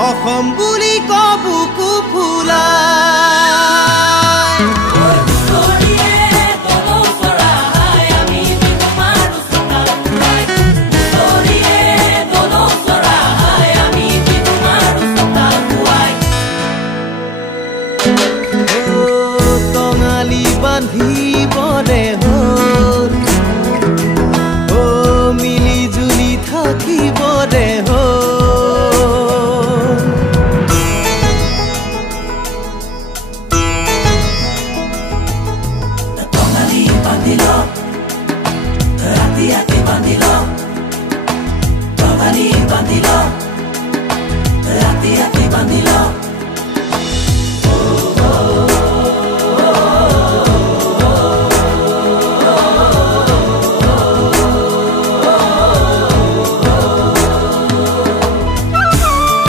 অসম বুলি কবুকু ফুলাই টঙালি বান্ধিবলে হ'ল মিলি জুলি থাকিবলে হ'ল টঙালি বান্ধিল ৰাতি ৰাতি বান্ধিল টঙালি বান্ধিল ৰাতি ৰাতি বান্ধিল